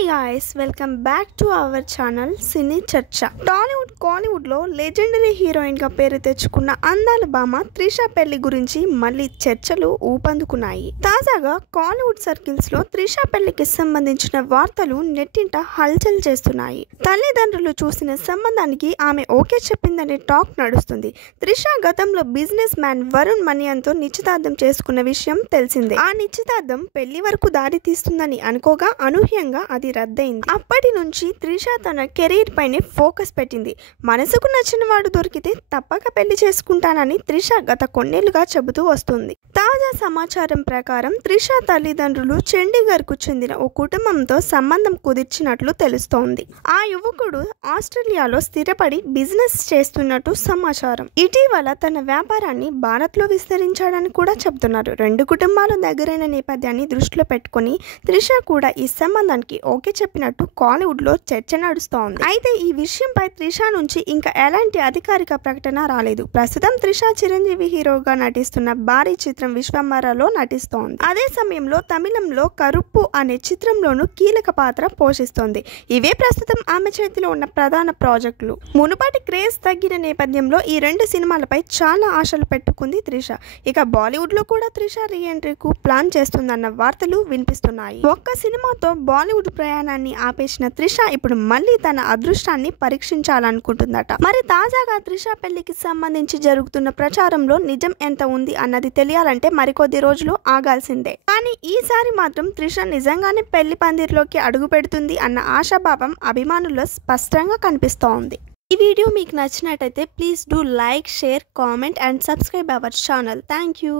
Hi guys, welcome back to our channel Cine Charcha. Tollywood కాలీవుడ్లో legendary హీరోయిన్గా పేరు తెచ్చుకున్న అందాల భామ త్రిష పెళ్లి గురించి మళ్ళీ చర్చలు ఊపందుకున్నాయి. తాజాగా కాలీవుడ్ సర్కిల్స్లో త్రిష పెళ్లికి సంబంధించిన వార్తలు నెట్టింట హల్చల్ చేస్తున్నాయి. తల్లిదండ్రులు చూసిన సంబంధానికి ఆమె ఓకే చెప్పిందనే టాక్ నడుస్తుంది. త్రిష గతంలో బిజినెస్ మ్యాన్ వరుణ్ మనియన్తో నిశ్చితార్థం చేసుకున్న విషయం తెలిసిందే. ఆ నిశ్చితార్థం పెళ్లి వరకు దారి తీస్తుందని అనుకోగా అనూహ్యంగా అది రద్దయింది. అప్పటి నుంచి త్రిష తన కెరీర్ పైనే ఫోకస్ పెట్టింది. మనసుకు నచ్చిన వాడు దొరికితే తప్పక పెళ్లి చేసుకుంటానని త్రిష గత కొన్నేళ్లుగా చెబుతూ వస్తుంది. తాజా సమాచారం ప్రకారం త్రిష తల్లిదండ్రులు చండీగఢ్కు చెందిన ఓ కుటుంబంతో సంబంధం కుదిర్చినట్లు తెలుస్తోంది. ఆ యువకుడు ఆస్ట్రేలియాలో స్థిరపడి బిజినెస్ చేస్తున్నట్టు సమాచారం. ఇటీవల తన వ్యాపారాన్ని భారత్లో విస్తరించాడని కూడా చెబుతున్నారు. రెండు కుటుంబాలు దగ్గరైన నేపథ్యాన్ని దృష్టిలో పెట్టుకుని త్రిష కూడా ఈ సంబంధానికి ఓకే చెప్పినట్టు కాలీవుడ్ లో చర్చ నడుస్తోంది. అయితే ఈ విషయంపై త్రిష నుంచి ఇంకా ఎలాంటి అధికారిక ప్రకటన రాలేదు. ప్రస్తుతం త్రిష చిరంజీవి హీరోగా నటిస్తున్న భారీ చిత్రం విశ్వంబరలో నటిస్తోంది. అదే సమయంలో తమిళంలో కరుప్పు అనే చిత్రంలోనూ కీలక పాత్ర పోషిస్తోంది. ఇవే ప్రస్తుతం ఆమె చేతిలో ఉన్న ప్రధాన ప్రాజెక్టులు. మునుపటి క్రేజ్ తగ్గిన నేపథ్యంలో ఈ రెండు సినిమాలపై చాలా ఆశలు పెట్టుకుంది త్రిష. ఇక బాలీవుడ్ లో కూడా త్రిష రీ ఎంట్రీకు ప్లాన్ చేస్తుందన్న వార్తలు వినిపిస్తున్నాయి. ఒక్క సినిమాతో బాలీవుడ్ ప్రయాణాన్ని ఆపేసిన త్రిష ఇప్పుడు మళ్ళీ తన అదృష్టాన్ని పరీక్షించాలనుకుంటుందట. మరి తాజాగా త్రిష పెళ్లికి సంబంధించి జరుగుతున్న ప్రచారంలో నిజం ఎంత ఉంది అన్నది తెలియాలంటే మరికొద్ది రోజులు ఆగాల్సిందే. కానీ ఈసారి మాత్రం త్రిష నిజంగానే పెళ్లి పందిర్లోకి అడుగు పెడుతుంది అన్న ఆశాభావం అభిమానుల్లో స్పష్టంగా కనిపిస్తోంది. ఈ వీడియో మీకు నచ్చినట్టయితే please do like, share, comment and subscribe our channel. Thank you.